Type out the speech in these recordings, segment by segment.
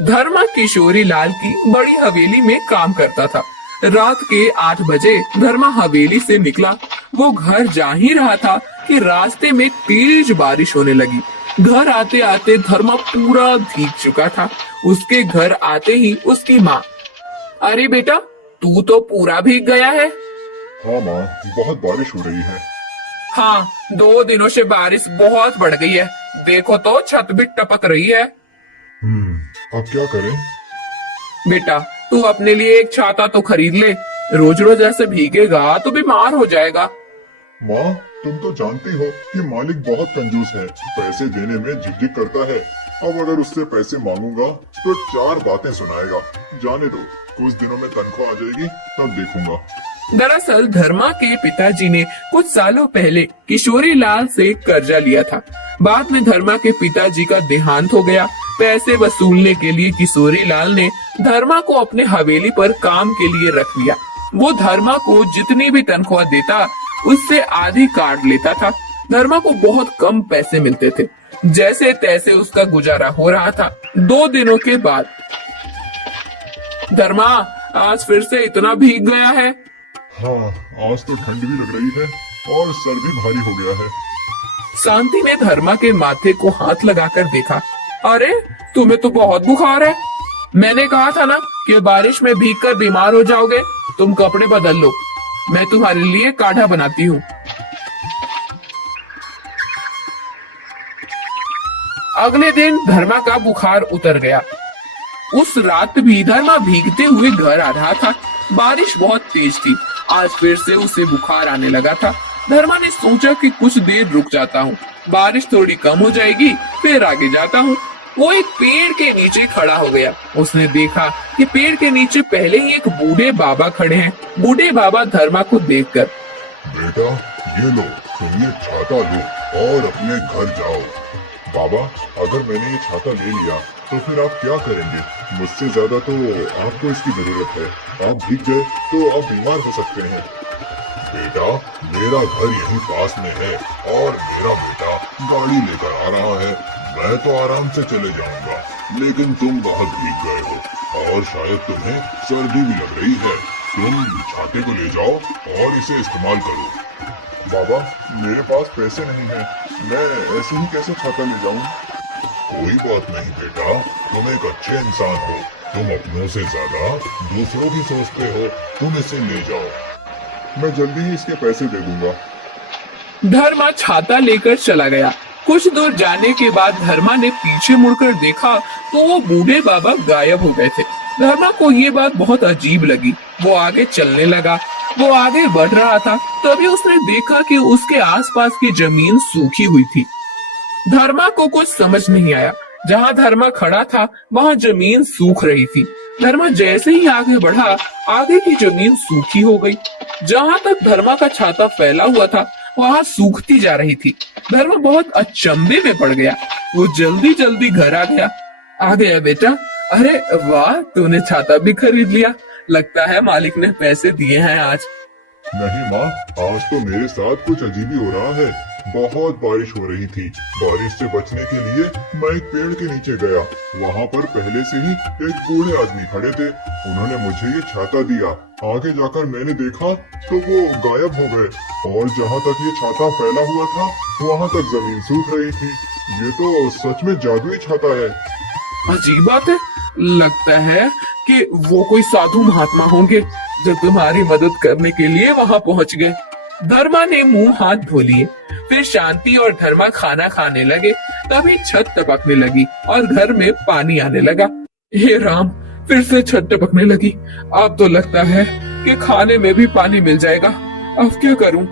धर्मा किशोरी लाल की बड़ी हवेली में काम करता था। रात के 8 बजे धर्मा हवेली से निकला। वो घर जा ही रहा था कि रास्ते में तेज बारिश होने लगी। घर आते आते धर्मा पूरा भीग चुका था। उसके घर आते ही उसकी माँ, अरे बेटा, तू तो पूरा भीग गया है। हाँ माँ, बहुत बारिश हो रही है। हाँ, 2 दिनों से बारिश बहुत बढ़ गई है। देखो तो छत भी टपक रही है। अब क्या करें? बेटा, तू अपने लिए एक छाता तो खरीद ले। रोज रोज ऐसे भीगेगा तो बीमार हो जाएगा। माँ, तुम तो जानती हो कि मालिक बहुत कंजूस है, पैसे देने में झिकझिक करता है। अब अगर उससे पैसे मांगूंगा तो 4 बातें सुनाएगा। जाने दो, कुछ दिनों में तनख्वाह आ जाएगी, तब देखूंगा। दरअसल धर्मा के पिताजी ने कुछ सालों पहले किशोरी लाल से कर्जा लिया था। बाद में धर्मा के पिताजी का देहांत हो गया। पैसे वसूलने के लिए किशोरी लाल ने धर्मा को अपने हवेली पर काम के लिए रख लिया। वो धर्मा को जितनी भी तनख्वाह देता, उससे आधी काट लेता था। धर्मा को बहुत कम पैसे मिलते थे। जैसे तैसे उसका गुजारा हो रहा था। 2 दिनों के बाद, धर्मा आज फिर से इतना भीग गया है। हाँ, आज तो ठंड भी लग रही है और सर भी भारी हो गया है। शांति ने धर्मा के माथे को हाथ लगाकर देखा। अरे, तुम्हें तो बहुत बुखार है। मैंने कहा था ना कि बारिश में भीगकर बीमार हो जाओगे। तुम कपड़े बदल लो, मैं तुम्हारे लिए काढ़ा बनाती हूँ। अगले दिन धर्मा का बुखार उतर गया। उस रात भी धर्मा भीगते हुए घर आ रहा था। बारिश बहुत तेज थी। आज फिर से उसे बुखार आने लगा था। धर्मा ने सोचा कि कुछ देर रुक जाता हूँ, बारिश थोड़ी कम हो जाएगी, फिर आगे जाता हूँ। वो एक पेड़ के नीचे खड़ा हो गया। उसने देखा कि पेड़ के नीचे पहले ही एक बूढ़े बाबा खड़े हैं। बूढ़े बाबा धर्मा को देखकर, बेटा, ये लो, तुम ये छाता लो और अपने घर जाओ। बाबा, अगर मैंने ये छाता ले लिया तो फिर आप क्या करेंगे? मुझसे ज्यादा तो आपको इसकी जरूरत है। आप भीग गए तो आप बीमार हो सकते हैं। बेटा, मेरा घर यहीं पास में है और मेरा बेटा गाड़ी लेकर आ रहा है। मैं तो आराम से चले जाऊंगा, लेकिन तुम बहुत भीग गए हो और शायद तुम्हें सर्दी भी लग रही है। तुम छाते को ले जाओ और इसे इस्तेमाल करो। बाबा, मेरे पास पैसे नहीं है, मैं ऐसे ही कैसे छाता ले जाऊं? कोई बात नहीं बेटा, तुम एक अच्छे इंसान हो। तुम अपनों से ज्यादा दूसरों की सोचते हो। तुम इसे ले जाओ, मैं जल्दी ही इसके पैसे दे दूंगा। धर्मा छाता लेकर चला गया। कुछ दूर जाने के बाद धर्मा ने पीछे मुड़कर देखा तो वो बूढ़े बाबा गायब हो गए थे। धर्मा को ये बात बहुत अजीब लगी। वो आगे चलने लगा। वो आगे बढ़ रहा था, तभी उसने देखा कि उसके आसपास की जमीन सूखी हुई थी। धर्मा को कुछ समझ नहीं आया। जहाँ धर्मा खड़ा था वहाँ जमीन सूख रही थी। धर्मा जैसे ही आगे बढ़ा, आगे की जमीन सूखी हो गई। जहाँ तक धर्मा का छाता फैला हुआ था वहाँ सूखती जा रही थी। धर्मा बहुत अचंभे में पड़ गया। वो जल्दी जल्दी घर आ गया बेटा। अरे वाह, तूने छाता भी खरीद लिया। लगता है मालिक ने पैसे दिए हैं आज। नहीं माँ, आज तो मेरे साथ कुछ अजीब ही हो रहा है। बहुत बारिश हो रही थी। बारिश से बचने के लिए मैं एक पेड़ के नीचे गया। वहाँ पर पहले से ही एक बूढ़े आदमी खड़े थे। उन्होंने मुझे ये छाता दिया। आगे जाकर मैंने देखा तो वो गायब हो गए और जहाँ तक ये छाता फैला हुआ था वहाँ तक जमीन सूख रही थी। ये तो सच में जादुई छाता है। अजीब बात है। लगता है कि वो कोई साधु महात्मा होंगे जो तुम्हारी मदद करने के लिए वहाँ पहुँच गए। धर्मा ने मुंह हाथ धो लिए। फिर शांति और धर्मा खाना खाने लगे। तभी छत टपकने लगी और घर में पानी आने लगा। हे राम, फिर से छत टपकने लगी। अब तो लगता है कि खाने में भी पानी मिल जाएगा। अब क्या करूं?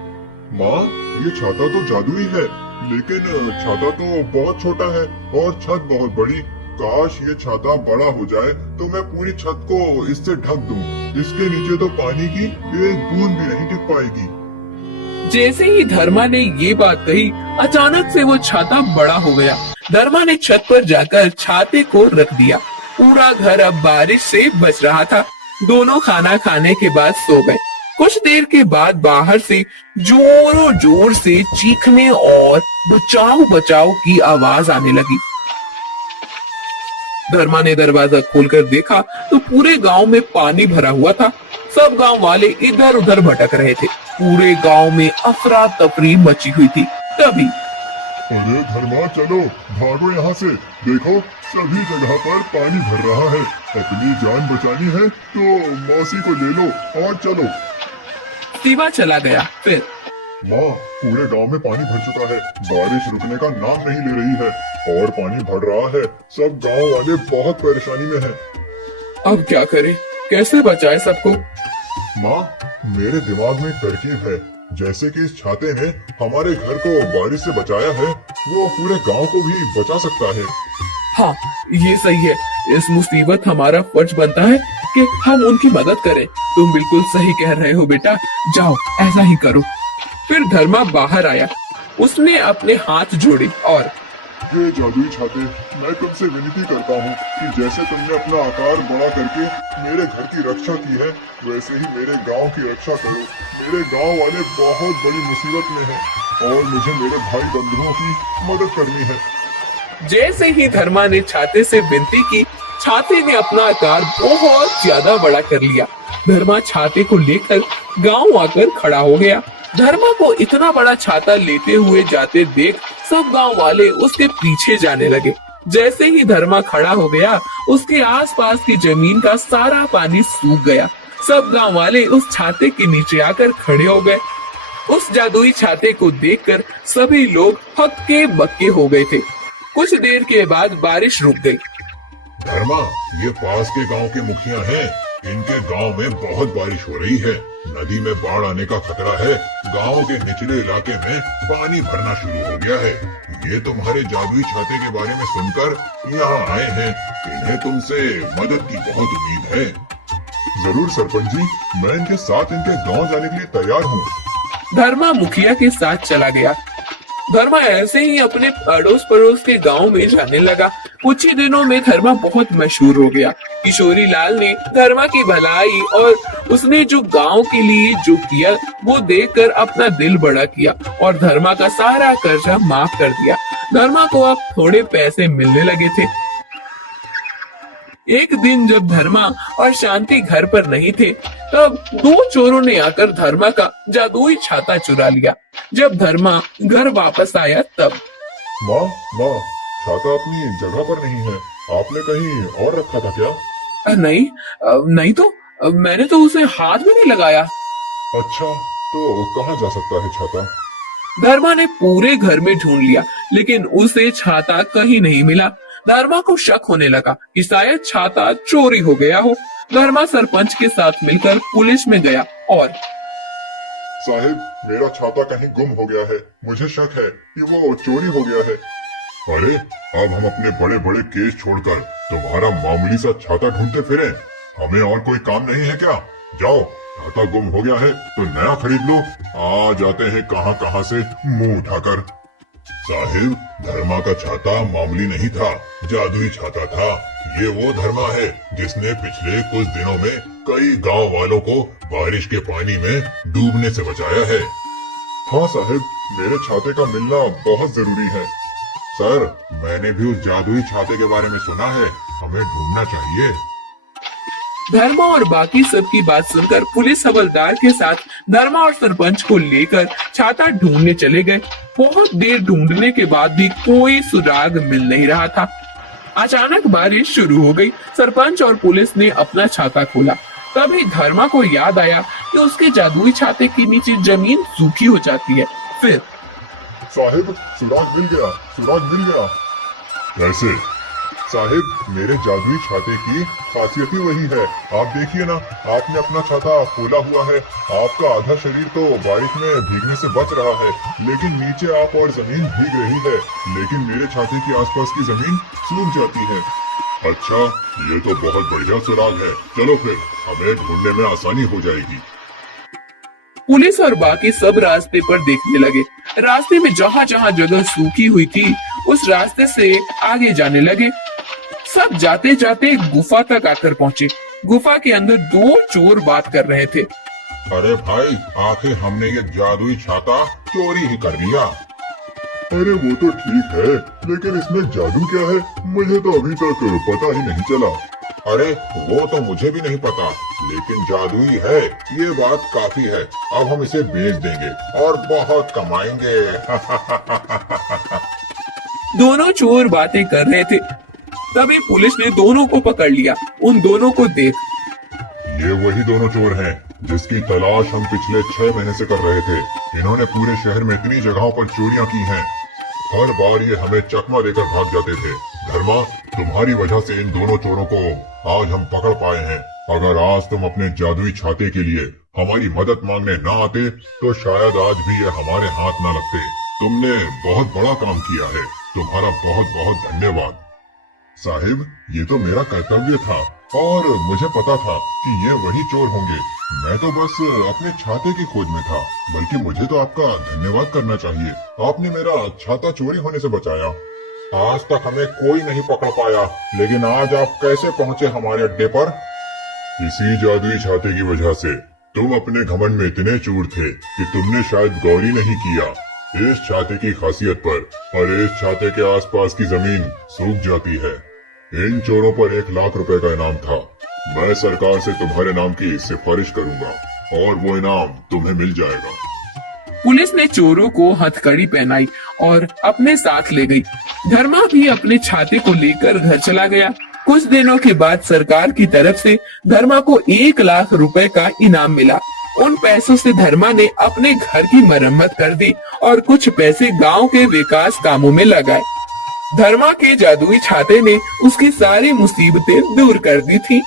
माँ, ये छाता तो जादुई है, लेकिन छाता तो बहुत छोटा है और छत बहुत बड़ी। काश ये छाता बड़ा हो जाए तो मैं पूरी छत को इससे ढक दूं। इसके नीचे तो पानी की एक बूंद भी नहीं टिक पाएगी। जैसे ही धर्मा ने ये बात कही, अचानक से वो छाता बड़ा हो गया। धर्मा ने छत पर जाकर छाते को रख दिया। पूरा घर अब बारिश से बच रहा था। दोनों खाना खाने के बाद सो गए। कुछ देर के बाद बाहर से जोरों जोर से चीखने और बचाओ बचाओ की आवाज आने लगी। धर्मा ने दरवाजा खोलकर देखा तो पूरे गांव में पानी भरा हुआ था। सब गांव वाले इधर उधर भटक रहे थे। पूरे गांव में अफरा तफरी मची हुई थी। तभी अरे धर्मा, चलो भागो यहाँ से। देखो सभी जगह पर पानी भर रहा है। अपनी जान बचानी है तो मौसी को ले लो और चलो। शिवा चला गया। फिर माँ, पूरे गांव में पानी भर चुका है। बारिश रुकने का नाम नहीं ले रही है और पानी भर रहा है। सब गांव वाले बहुत परेशानी में हैं। अब क्या करें, कैसे बचाए सबको? माँ, मेरे दिमाग में एक तरकीब है। जैसे कि इस छाते ने हमारे घर को बारिश से बचाया है, वो पूरे गांव को भी बचा सकता है। हाँ, ये सही है। इस मुसीबत हमारा फर्ज बनता है कि हम उनकी मदद करें। तुम बिल्कुल सही कह रहे हो बेटा, जाओ ऐसा ही करो। फिर धर्मा बाहर आया। उसने अपने हाथ जोड़े और ये जादुई छाते, मैं तुमसे विनती करता हूँ कि जैसे तुमने अपना आकार बड़ा करके मेरे घर की रक्षा की है, वैसे ही मेरे गांव की रक्षा करो। मेरे गांव वाले बहुत बड़ी मुसीबत में हैं और मुझे मेरे भाई बंधुओं की मदद करनी है। जैसे ही धर्मा ने छाते से विनती की, छाते ने अपना आकार बहुत ज्यादा बड़ा कर लिया। धर्मा छाते को लेकर गांव आकर खड़ा हो गया। धर्मा को इतना बड़ा छाता लेते हुए जाते देख सब गांव वाले उसके पीछे जाने लगे। जैसे ही धर्मा खड़ा हो गया, उसके आसपास की जमीन का सारा पानी सूख गया। सब गांव वाले उस छाते के नीचे आकर खड़े हो गए। उस जादुई छाते को देखकर सभी लोग हक्के बक्के हो गए थे। कुछ देर के बाद बारिश रुक गई। धर्मा, ये पास के गांव के मुखिया हैं। इनके गांव में बहुत बारिश हो रही है। नदी में बाढ़ आने का खतरा है। गांव के निचले इलाके में पानी भरना शुरू हो गया है। ये तुम्हारे जादुई छाते के बारे में सुनकर यहाँ आए हैं। इन्हें तुमसे मदद की बहुत उम्मीद है। जरूर सरपंच जी, मैं इनके साथ इनके गांव जाने के लिए तैयार हूँ। धर्मा मुखिया के साथ चला गया। धर्मा ऐसे ही अपने अड़ोस पड़ोस के गांव में जाने लगा। कुछ ही दिनों में धर्मा बहुत मशहूर हो गया। किशोरी लाल ने धर्मा की भलाई और उसने जो गांव के लिए जो किया वो देखकर अपना दिल बड़ा किया और धर्मा का सारा कर्जा माफ कर दिया। धर्मा को अब थोड़े पैसे मिलने लगे थे। एक दिन जब धर्मा और शांति घर पर नहीं थे, तब दो चोरों ने आकर धर्मा का जादुई छाता चुरा लिया। जब धर्मा घर वापस आया तब माँ, छाता अपनी जगह पर नहीं है। आपने कहीं और रखा था क्या? नहीं तो मैंने तो उसे हाथ भी नहीं लगाया। अच्छा, तो कहाँ जा सकता है छाता? धर्मा ने पूरे घर में ढूंढ लिया, लेकिन उसे छाता कहीं नहीं मिला। धर्मा को शक होने लगा कि शायद छाता चोरी हो गया हो। धर्मा सरपंच के साथ मिलकर पुलिस में गया और साहिब, मेरा छाता कहीं गुम हो गया है। मुझे शक है कि वो चोरी हो गया है। अरे, अब हम अपने बड़े बड़े केस छोड़कर तुम्हारा मामूली सा छाता ढूंढते फिरे। हमें और कोई काम नहीं है क्या? जाओ, छाता गुम हो गया है तो नया खरीद लो। आ जाते हैं कहाँ कहाँ से मुंह उठाकर। साहिब, धर्मा का छाता मामूली नहीं था, जादुई छाता था। ये वो धर्मा है जिसने पिछले कुछ दिनों में कई गांव वालों को बारिश के पानी में डूबने से बचाया है। हाँ साहिब, मेरे छाते का मिलना बहुत जरूरी है। सर, मैंने भी उस जादुई छाते के बारे में सुना है। हमें ढूंढना चाहिए। धर्मा और बाकी सबकी बात सुनकर पुलिस हवलदार के साथ धर्मा और सरपंच को लेकर छाता ढूंढने चले गए। बहुत देर ढूंढने के बाद भी कोई सुराग मिल नहीं रहा था। अचानक बारिश शुरू हो गई। सरपंच और पुलिस ने अपना छाता खोला। तभी धर्मा को याद आया कि उसके जादुई छाते के नीचे जमीन सूखी हो जाती है। फिर साहिब, सुराग मिल गया। कैसे? साहिब, मेरे जादुई छाते की खासियत ही वही है। आप देखिए ना, आपने अपना छाता खोला हुआ है। आपका आधा शरीर तो बारिश में भीगने से बच रहा है, लेकिन नीचे आप और जमीन भीग रही है। लेकिन मेरे छाते के आसपास की जमीन सूख जाती है। अच्छा, ये तो बहुत बढ़िया सुराग है। चलो फिर, हमें ढूंढने में आसानी हो जाएगी। पुलिस और बाकी सब रास्ते पर देखने लगे। रास्ते में जहाँ जहाँ जगह सूखी हुई थी, उस रास्ते से आगे जाने लगे। सब जाते जाते गुफा तक आकर पहुँचे। गुफा के अंदर दो चोर बात कर रहे थे। अरे भाई, आखिर हमने ये जादुई छाता चोरी ही कर लिया। अरे वो तो ठीक है, लेकिन इसमें जादू क्या है मुझे तो अभी तक पता ही नहीं चला। अरे वो तो मुझे भी नहीं पता, लेकिन जादू ही है, ये बात काफी है। अब हम इसे बेच देंगे और बहुत कमाएंगे। दोनों चोर बातें कर रहे थे, तभी पुलिस ने दोनों को पकड़ लिया। उन दोनों को देख ये वही दोनों चोर हैं जिसकी तलाश हम पिछले 6 महीने से कर रहे थे। इन्होंने पूरे शहर में इतनी जगहों पर चोरियां की हैं। हर बार ये हमें चकमा देकर भाग जाते थे। धर्मा, तुम्हारी वजह से इन दोनों चोरों को आज हम पकड़ पाए हैं। अगर आज तुम अपने जादुई छाते के लिए हमारी मदद मांगने न आते तो शायद आज भी ये हमारे हाथ न लगते। तुमने बहुत बड़ा काम किया है, तुम्हारा बहुत बहुत धन्यवाद। साहिब, ये तो मेरा कर्तव्य था और मुझे पता था कि ये वही चोर होंगे। मैं तो बस अपने छाते की खोज में था, बल्कि मुझे तो आपका धन्यवाद करना चाहिए। आपने मेरा छाता चोरी होने से बचाया। आज तक हमें कोई नहीं पकड़ पाया, लेकिन आज आप कैसे पहुँचे हमारे अड्डे पर? इसी जादुई छाते की वजह से। तुम अपने घमंड में इतने चूर थे कि तुमने शायद गौर ही नहीं किया इस छाते की खासियत पर, और इस छाते के आसपास की जमीन सूख जाती है। इन चोरों पर 1 लाख रुपए का इनाम था। मैं सरकार से तुम्हारे नाम की सिफारिश करूंगा और वो इनाम तुम्हें मिल जाएगा। पुलिस ने चोरों को हथकड़ी पहनाई और अपने साथ ले गई। धर्मा भी अपने छाते को लेकर घर चला गया। कुछ दिनों के बाद सरकार की तरफ से धर्मा को 1 लाख रुपए का इनाम मिला। उन पैसों से धर्मा ने अपने घर की मरम्मत कर दी और कुछ पैसे गांव के विकास कामों में लगाए। धर्मा के जादुई छाते ने उसकी सारी मुसीबतें दूर कर दी थी।